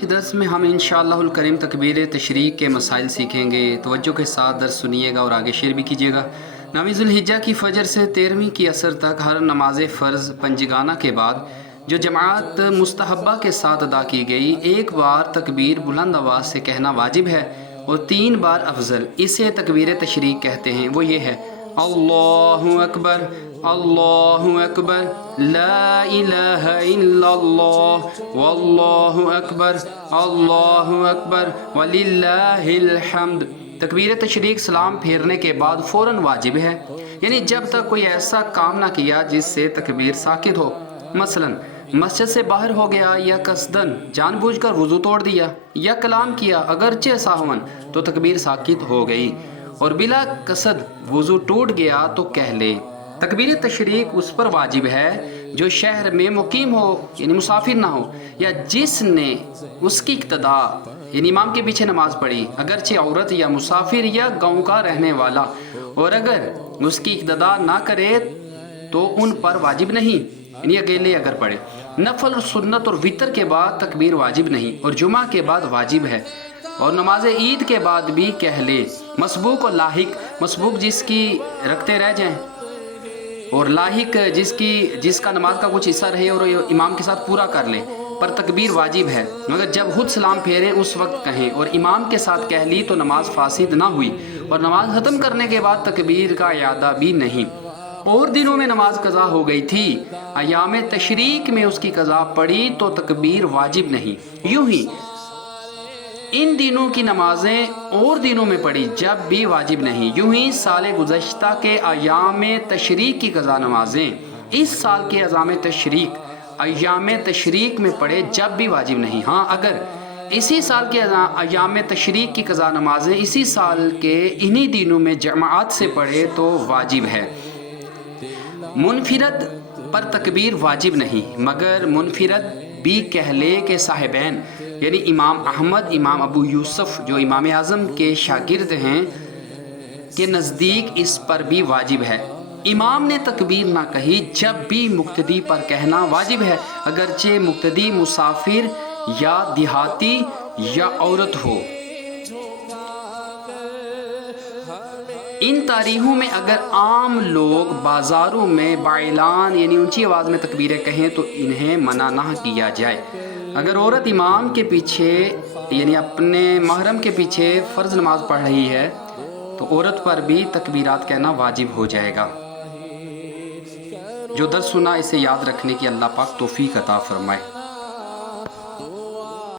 درس میں ہم انشاءاللہ الکریم تکبیر تشریق کے مسائل سیکھیں گے۔ توجہ کے ساتھ درس سنیے گا اور آگے شیئر بھی کیجیے گا۔ 9 ذی الحجہ کی فجر سے 13ویں کی عصر تک ہر نماز فرض پنجگانہ کے بعد جو جماعت مستحبہ کے ساتھ ادا کی گئی، ایک بار تکبیر بلند آواز سے کہنا واجب ہے اور 3 بار افضل۔ اسے تکبیر تشریق کہتے ہیں۔ وہ یہ ہے: اللہ اکبر، اللہ اکبر، لا الہ الا اللہ، واللہ اکبر، اللہ اکبر، وللہ الحمد۔ تکبیر تشریق سلام پھیرنے کے بعد فوراً واجب ہے، یعنی جب تک کوئی ایسا کام نہ کیا جس سے تکبیر ساقط ہو، مثلاً مسجد سے باہر ہو گیا یا قصداً جان بوجھ کر وضو توڑ دیا یا کلام کیا اگرچہ سہواً، تو تکبیر ساقط ہو گئی، اور بلا قصد وضو ٹوٹ گیا تو کہہ لے۔ تکبیر تشریق اس پر واجب ہے جو شہر میں مقیم ہو، یعنی مسافر نہ ہو، یا جس نے اس کی اقتدا یعنی امام کے پیچھے نماز پڑھی، اگرچہ عورت یا مسافر یا گاؤں کا رہنے والا، اور اگر اس کی اقتدا نہ کرے تو ان پر واجب نہیں، یعنی اکیلے اگر پڑھے۔ نفل اور سنت اور وتر کے بعد تکبیر واجب نہیں، اور جمعہ کے بعد واجب ہے، اور نماز عید کے بعد بھی کہہ لے۔ مسبوق اور لاحق: مسبوق جس کی رکھتے رہ جائیں، اور لاحق جس کا نماز کا کچھ حصہ رہے اور امام کے ساتھ پورا کر لے، پر تکبیر واجب ہے، مگر جب خود سلام پھیریں اس وقت کہیں، اور امام کے ساتھ کہہ لی تو نماز فاسد نہ ہوئی، اور نماز ختم کرنے کے بعد تکبیر کا اعادہ بھی نہیں۔ اور دنوں میں نماز قضا ہو گئی تھی، ایام تشریق میں اس کی قضا پڑی تو تکبیر واجب نہیں۔ یوں ہی ان دنوں کی نمازیں اور دنوں میں پڑھی جب بھی واجب نہیں۔ یوں ہی سال گزشتہ کے ایام تشریق کی قضا نمازیں اس سال کے ایام تشریق میں پڑھے جب بھی واجب نہیں۔ ہاں، اگر اسی سال کے ایام تشریق کی قضا نمازیں اسی سال کے انہی دنوں میں جماعت سے پڑھے تو واجب ہے۔ منفرد پر تکبیر واجب نہیں، مگر منفرد بھی کہہ لے کہ صاحبین یعنی امام احمد، امام ابو یوسف جو امام اعظم کے شاگرد ہیں کے نزدیک اس پر بھی واجب ہے۔ امام نے تکبیر نہ کہی جب بھی مقتدی پر کہنا واجب ہے، اگرچہ مقتدی مسافر یا دیہاتی یا عورت ہو۔ ان تاریخوں میں اگر عام لوگ بازاروں میں باعلان یعنی اونچی آواز میں تکبیریں کہیں تو انہیں منع نہ کیا جائے۔ اگر عورت امام کے پیچھے یعنی اپنے محرم کے پیچھے فرض نماز پڑھ رہی ہے تو عورت پر بھی تکبیرات کہنا واجب ہو جائے گا۔ جو درس سنا اسے یاد رکھنے کی اللہ پاک توفیق عطا فرمائے۔